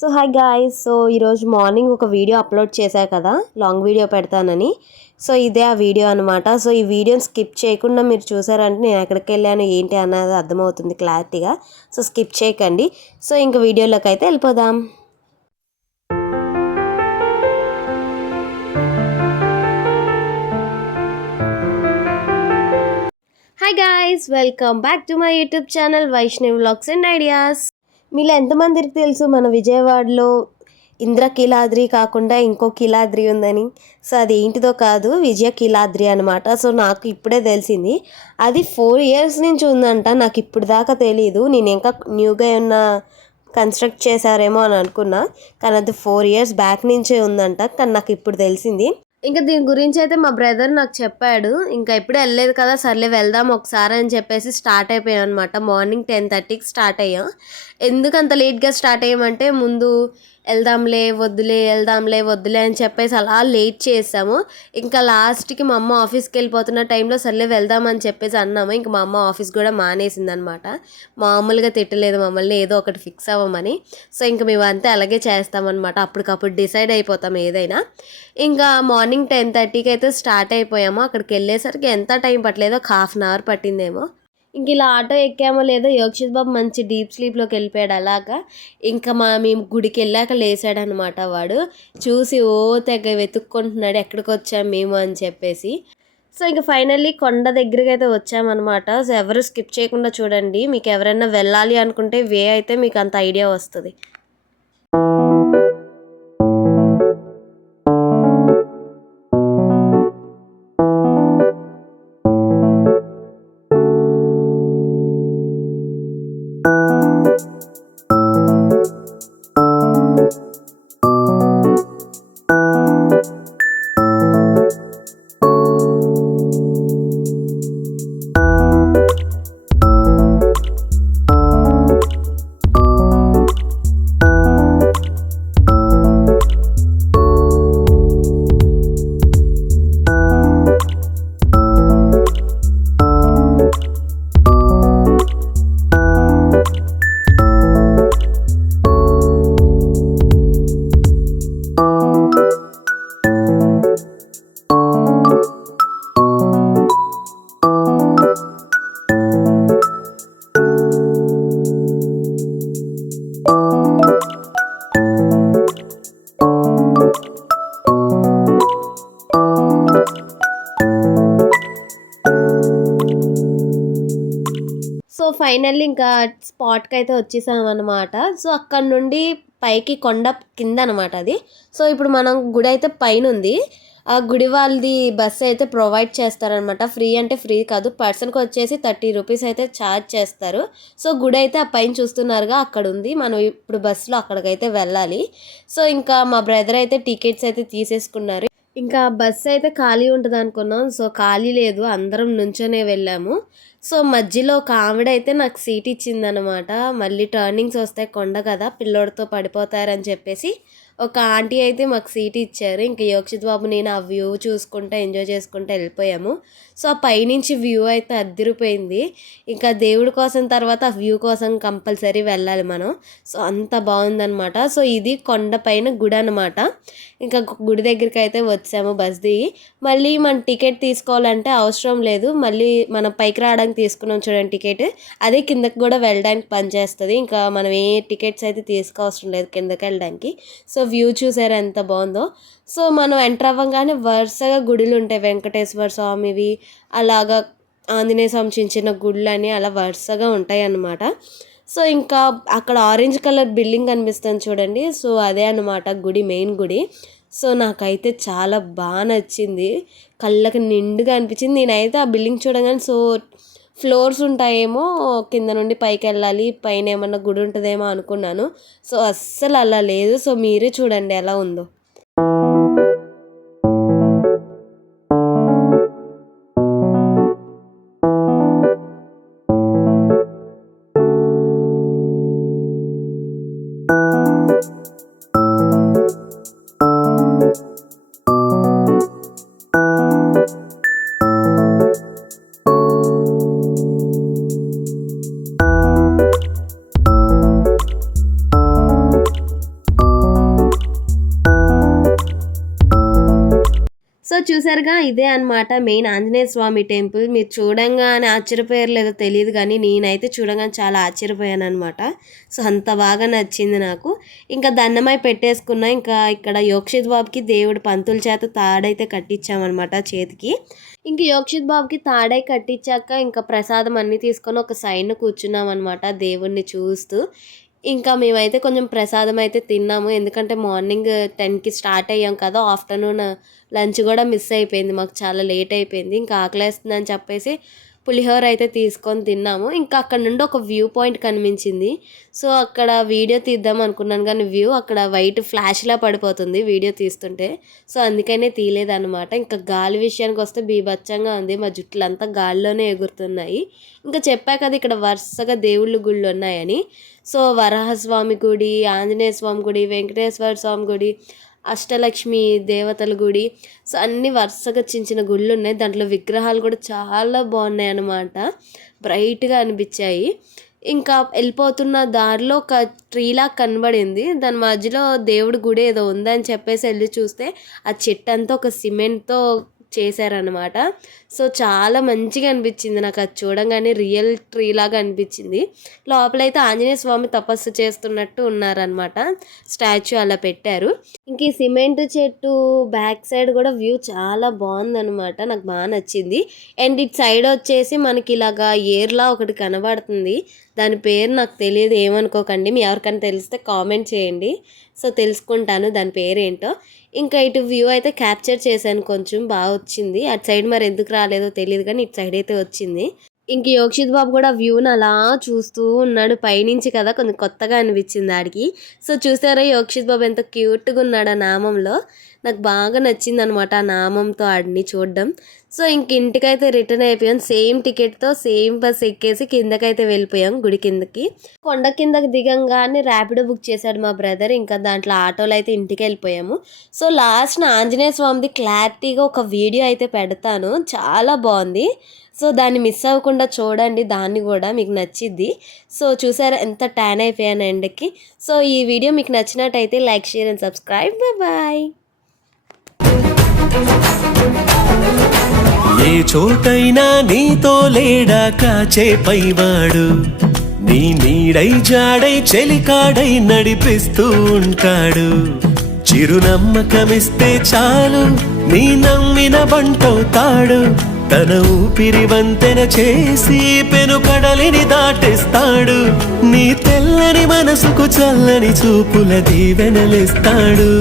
So hi guys. So ఈరోజు morning ఒక video upload చేశా కదా, లాంగ్ వీడియో పెడతానని. సో ఇదే ఆ వీడియో అనమాట. సో ఈ వీడియోని స్కిప్ చేయకుండా మీరు చూసారంటే నేను ఎక్కడికి వెళ్ళాను ఏంటి అన్నది అర్థమవుతుంది క్లారిటీగా. సో స్కిప్ చేయకండి. సో ఇంక వీడియోలోకి అయితే వెళ్ళిపోదాం. Hi guys, welcome back to my YouTube channel Vaishnavi vlogs and ideas. మీలో ఎంతమందికి తెలుసు మన విజయవాడలో ఇంద్రకీలాద్రి కాకుండా ఇంకో కీలాద్రి ఉందని? సో అది ఏంటిదో కాదు, విజయ కీలాద్రి అనమాట. సో నాకు ఇప్పుడే తెలిసింది. అది 4 years నుంచి ఉందంట. నాకు ఇప్పుడు దాకా తెలీదు. నేను ఇంకా న్యూగా ఏమన్నా కన్స్ట్రక్ట్ చేశారేమో అని అనుకున్నా, కానీ అది 4 years బ్యాక్ నుంచే ఉందంట. కానీ నాకు ఇప్పుడు తెలిసింది. ఇంకా దీని గురించి అయితే మా బ్రదర్ నాకు చెప్పాడు. ఇంకా ఎప్పుడు వెళ్ళలేదు కదా, సర్లే వెళ్దాం ఒకసారి అని చెప్పేసి స్టార్ట్ అయిపోయాం అనమాట. మార్నింగ్ 10:30కి స్టార్ట్ అయ్యాం. ఎందుకు అంత లేట్గా స్టార్ట్ అయ్యామంటే, ముందు వెళ్దాంలే వద్దులే అని చెప్పేసి అలా లేట్ చేసాము. ఇంకా లాస్ట్కి మా అమ్మ ఆఫీస్కి వెళ్ళిపోతున్న టైంలో సర్లే వెళ్దామని చెప్పేసి అన్నాము. ఇంకా మా అమ్మ ఆఫీస్ కూడా మానేసింది అనమాట. మామూలుగా తిట్టలేదు మమ్మల్ని, ఏదో ఒకటి ఫిక్స్ అవ్వమని. సో ఇంకా మేమంతా అలాగే చేస్తామన్నమాట, అప్పటికప్పుడు డిసైడ్ అయిపోతాం ఏదైనా. ఇంకా మార్నింగ్ 10:30కి అయితే స్టార్ట్ అయిపోయాము. అక్కడికి వెళ్ళేసరికి ఎంత టైం పట్టలేదో, ఒక 1/2 hour పట్టిందేమో. ఇంక ఇలా ఆటో ఎక్కామో లేదో యోక్షిత్ బాబు మంచి డీప్ స్లీప్లోకి వెళ్ళిపోయాడు. అలాగా ఇంకా మేము గుడికి వెళ్ళాక లేసాడనమాట. వాడు చూసి తెగ వెతుక్కుంటున్నాడు ఎక్కడికి వచ్చాము మేము అని చెప్పేసి. సో ఇంకా ఫైనల్లీ కొండ దగ్గరికి అయితే వచ్చామన్నమాట. సో ఎవరు స్కిప్ చేయకుండా చూడండి. మీకు ఎవరైనా వెళ్ళాలి అనుకుంటే వే అయితే మీకు అంత ఐడియా వస్తుంది. సో ఫైనల్లీ ఇంకా స్పాట్కి అయితే వచ్చేసాం అనమాట. సో అక్కడ నుండి పైకి కొండ కింద అనమాట అది. సో ఇప్పుడు మనం గుడి అయితే పైన ఉంది. ఆ గుడి వాళ్ళది బస్సు అయితే ప్రొవైడ్ చేస్తారనమాట. ఫ్రీ అంటే ఫ్రీ కాదు, పర్సన్కి వచ్చేసి 30 రూపీస్ అయితే ఛార్జ్ చేస్తారు. సో గుడి అయితే ఆ పైన చూస్తున్నారుగా, అక్కడ ఉంది. మనం ఇప్పుడు బస్సులో అక్కడికైతే వెళ్ళాలి. సో ఇంకా మా బ్రదర్ అయితే టికెట్స్ అయితే తీసేసుకున్నారు. ఇంకా బస్సు అయితే ఖాళీ ఉంటుంది అనుకున్నాం. సో ఖాళీ లేదు, అందరం నుంచోనే వెళ్ళాము. సో మధ్యలో ఒక ఆవిడ అయితే నాకు సీట్ ఇచ్చిందనమాట. మళ్ళీ టర్నింగ్స్ వస్తాయి, కొండ కదా, పిల్లోడితో పడిపోతారని చెప్పేసి ఒక ఆంటీ అయితే మాకు సీట్ ఇచ్చారు. ఇంకా యోక్షిత్ బాబు నేను ఆ వ్యూ చూసుకుంటూ ఎంజాయ్ చేసుకుంటూ వెళ్ళిపోయాము. సో ఆ పైనుంచి వ్యూ అయితే అద్దిరిపోయింది. ఇంకా దేవుడి కోసం తర్వాత ఆ వ్యూ కోసం కంపల్సరీ వెళ్ళాలి మనం. సో అంత బాగుందనమాట. సో ఇది కొండపైన గుడి అనమాట. ఇంకా గుడి దగ్గరికి అయితే వచ్చాము బస్ దిగి. మళ్ళీ మన టికెట్ తీసుకోవాలంటే అవసరం లేదు, మళ్ళీ మనం పైకి రావడానికి తీసుకున్నాం చూడండి టికెట్, అదే కిందకి కూడా వెళ్ళడానికి పనిచేస్తుంది. ఇంకా మనం ఏ టికెట్స్ అయితే తీసుకోవసరం లేదు కిందకి వెళ్ళడానికి. సో వ్యూ చూసారా ఎంత బాగుందో. సో మనం ఎంటర్ అవ్వగానే వరుసగా గుడులు ఉంటాయి, వెంకటేశ్వర స్వామివి, అలాగా ఆంజనేయ స్వామి చిన్న చిన్న గుళ్ళు అని అలా వరుసగా ఉంటాయి అన్నమాట. సో ఇంకా అక్కడ ఆరెంజ్ కలర్ బిల్డింగ్ కనిపిస్తుంది చూడండి. సో అదే అనమాట గుడి, మెయిన్ గుడి. సో నాకైతే చాలా బాగా నచ్చింది, కళ్ళకి నిండుగా అనిపించింది. నేనైతే ఆ బిల్డింగ్ చూడగానే సో ఫ్లోర్స్ ఉంటాయేమో, కింద నుండి పైకి వెళ్ళాలి, పైన ఏమన్నా గుడి ఉంటుందేమో అనుకున్నాను. సో అస్సలు అలా లేదు. సో మీరే చూడండి ఎలా ఉందో. చూసారుగా, ఇదే అన్నమాట మెయిన్ ఆంజనేయ స్వామి టెంపుల్. మీరు చూడంగానే ఆశ్చర్యపోయారో లేదో తెలియదు కానీ నేనైతే చూడంగానే చాలా ఆశ్చర్యపోయాను అనమాట. సో అంత బాగా నచ్చింది నాకు. ఇంకా దండమై పెట్టేసుకున్నా. ఇంకా ఇక్కడ యోక్షిత్ బాబుకి దేవుడు పంతుల చేత తాడైతే కట్టించామన్నమాట చేతికి. ఇంక యోక్షిత్ బాబుకి తాడై కట్టించాక ఇంకా ప్రసాదం అన్నీ తీసుకొని ఒక సైడ్న కూర్చున్నాం అనమాట దేవుణ్ణి చూస్తూ. ఇంకా మేమైతే కొంచెం ప్రసాదం అయితే తిన్నాము. ఎందుకంటే మార్నింగ్ 10కి స్టార్ట్ అయ్యాం కదా, ఆఫ్టర్నూన్ లంచ్ కూడా మిస్ అయిపోయింది, మాకు చాలా లేట్ అయిపోయింది. ఇంకా ఆకలేస్తుందని చెప్పేసి పులిహోర అయితే తీసుకొని తిన్నాము. ఇంకా అక్కడ నుండి ఒక వ్యూ పాయింట్ కనిపించింది. సో అక్కడ వీడియో తీద్దాం అనుకున్నాను కానీ వ్యూ అక్కడ వైట్ ఫ్లాష్లా పడిపోతుంది వీడియో తీస్తుంటే. సో అందుకనే తీయలేదన్నమాట. ఇంకా గాలి విషయానికి వస్తే బీభత్సంగా ఉంది, మా జుట్లంతా గాలిలోనే ఎగురుతున్నాయి. ఇంకా చెప్పా కదా ఇక్కడ వరుసగా దేవుళ్ళ గుళ్ళు ఉన్నాయని. సో వరాహస్వామి గుడి, ఆంజనేయ స్వామి గుడి, వెంకటేశ్వర స్వామి గుడి, అష్టలక్ష్మి దేవతల గుడి, సో అన్ని వరుసగా చిన్న చిన్న గుళ్ళు ఉన్నాయి. దాంట్లో విగ్రహాలు కూడా చాలా బాగున్నాయి అన్నమాట, బ్రైట్గా అనిపించాయి. ఇంకా వెళ్ళిపోతున్న దారిలో ఒక ట్రీలా కనబడింది. దాని మధ్యలో దేవుడి గుడి ఏదో ఉందని చెప్పేసి వెళ్ళి చూస్తే ఆ చెట్టు అంతా ఒక సిమెంట్తో చేశారనమాట. సో చాలా మంచిగా అనిపించింది నాకు అది చూడంగానే, రియల్ ట్రీ లాగా అనిపించింది. లోపలైతే ఆంజనేయ స్వామి తపస్సు చేస్తున్నట్టు ఉన్నారనమాట, స్టాచ్యూ అలా పెట్టారు. ఇంక ఈ సిమెంట్ చెట్టు బ్యాక్ సైడ్ కూడా వ్యూ చాలా బాగుందనమాట, నాకు బాగా నచ్చింది. అండ్ ఇటు సైడ్ వచ్చేసి మనకి ఇలాగా ఏర్లా ఒకటి కనబడుతుంది, దాని పేరు నాకు తెలియదు, ఏమనుకోకండి, మీ ఎవరికైనా తెలిస్తే కామెంట్ చేయండి, సో తెలుసుకుంటాను దాని పేరేంటో. ఇంకా ఇటు వ్యూ అయితే క్యాప్చర్ చేశాను, కొంచెం బాగా వచ్చింది. అటు సైడ్ మరి ఎందుకు రాలేదో తెలియదు కానీ ఇటు సైడ్ అయితే వచ్చింది. ఇంక యోక్షిత్ బాబు కూడా వ్యూని అలా చూస్తూ ఉన్నాడు పైనుంచి కదా, కొంచెం కొత్తగా అనిపించింది ఆడికి. సో చూసారా యోక్షిత్ బాబు ఎంత క్యూట్గా ఉన్నాడు ఆ నామంలో, నాకు బాగా నచ్చింది అనమాట ఆ నామంతో ఆడిని చూడడం. సో ఇంక ఇంటికైతే రిటర్న్ అయిపోయాం, సేమ్ టికెట్తో సేమ్ బస్ ఎక్కేసి కిందకైతే వెళ్ళిపోయాం గుడి కిందకి. కొండ కిందకి దిగంగానే ర్యాపిడో బుక్ చేశాడు మా బ్రదర్, ఇంకా దాంట్లో ఆటోలో అయితే ఇంటికి వెళ్ళిపోయాము. సో లాస్ట్ ఆంజనేయ స్వామిది క్లారిటీగా ఒక వీడియో అయితే పెడతాను, చాలా బాగుంది. సో దాన్ని మిస్ అవ్వకుండా చూడండి, దాన్ని కూడా మీకు నచ్చిద్ది. సో చూసారా ఎంత ట్యాన్ అయిపోయాను ఎండకి. సో ఈ వీడియో మీకు నచ్చినట్టయితే like, share and subscribe. Bye. ఏ చోటైనా నీతో లేడా కాచే పైవాడు, నీ నీడై జాడై చెలికాడై నడిపిస్తూ ఉంటాడు. చిరునమ్మకమిస్తే చాలు నీ నమ్మిన బంటవుతాడు, తన ఊపిరి వంతెన చేసి పెను కడలిని దాటేస్తాడు. నీ తెల్లని మనసుకు చల్లని చూపుల దీవెనలిస్తాడు.